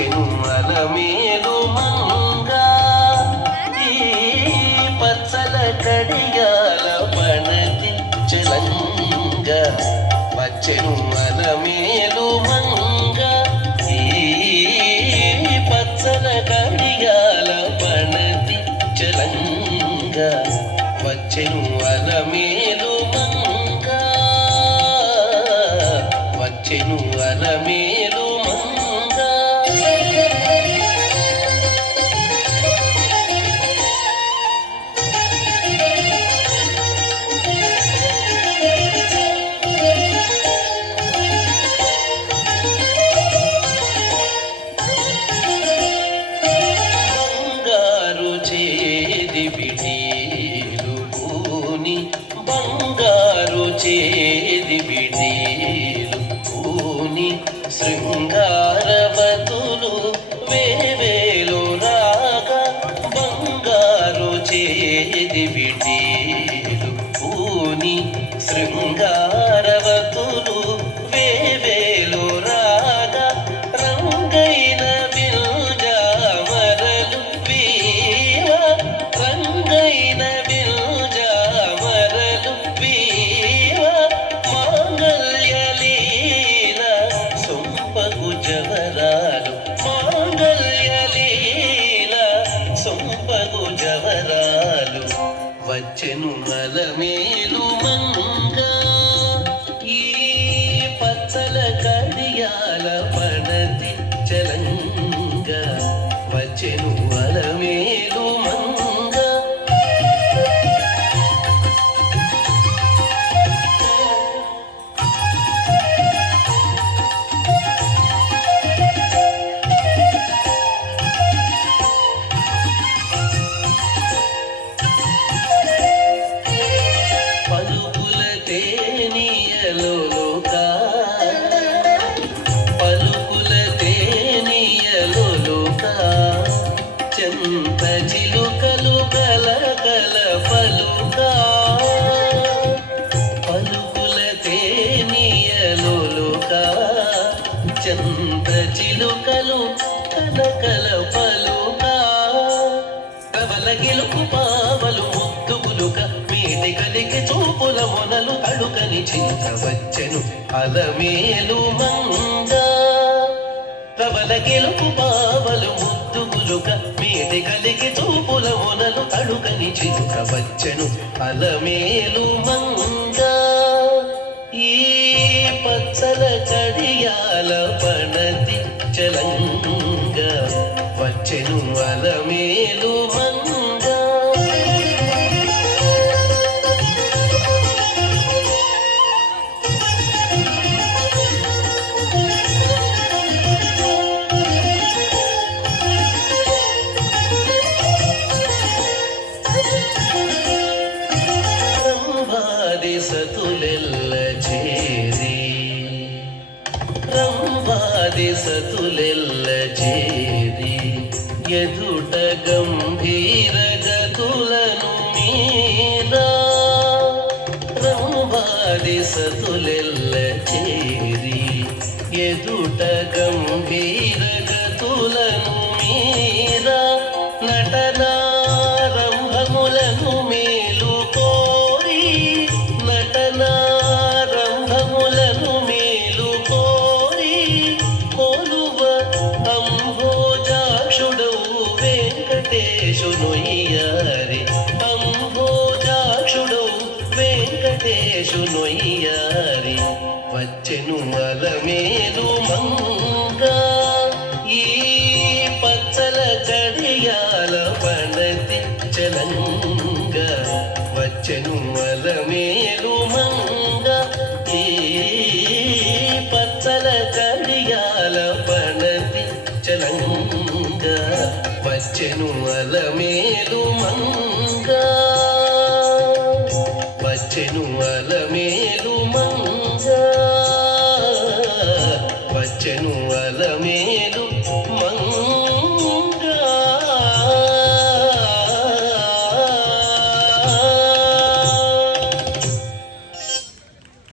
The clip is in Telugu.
వచ్చెను అలమేలు మంగ ఈ పచ్చల కడియాల పణతి చలంగ వచ్చెను అలమేలు మంగ ఈ పచ్చల కడియాల పణతి చలంగ వచ్చెను అలమేలు మంగ వచ్చెను అలమేలు బంగారు చేది బిడీలు పూని శృంగారవతులు వేవేలు రాగా బంగారు చేది బిడీలు పూని శృంగారవతులు వేవేలు రాగా రంగైన బిల్జామరలు వీవ రంగైన జవరాలు మాంగళ్యలీల సొంపగు జవరాలు వచ్చెను అలమేలు మంగ ఈ పచ్చల కడియాల పణతి చలంగ వచ్చెను అలమేలు మంగ పలుకుల తేనియలోక చెంత చిలుకలు కల కల పలుక పలుకుల తేనియలోక చెంత చిలుకలు కల కల పలుక కవల గిలుపు పావలు ముద్దుగులుక మీటి కలిగి చూపుల మొనలు అడుకని చింత వచ్చెను అలమేలు మంగ కవల గెలుపు పావలు ముద్దుగులుక మీటి కలిగి చూపుల మొనలు అడుకని చింత వచ్చెను అలమేలు మంగ ఈ పచ్చల కడియాల పణతి చలంగ వచ్చెను అలమేలు మంగ సతులెల్ల చేరి రంభాది సతులెల్ల చేరి ఎదుట గంభీర గతులను మీరా రంభాది సతులెల్ల చేరి ఎదుట గంభీర గతులను మీరా నటనారంభములను మేలు కోరి నటనారంభములను మేలు కోరి కొలువ అంభోజాక్షుడవు వెంకటేశునొయ్యారి అంభోజాక్షుడవు వెంకటేశునొయ్యారి వచ్చెను అలమేలు మంగ ఈ పచ్చల కడియాల పణతి చలంగ వచ్చెను అలమేలు మంగ ఈ పచ్చల కడియాల పణతి చలంగ వచ్చెను అలమేలు మంగ వచ్చెను అలమేలు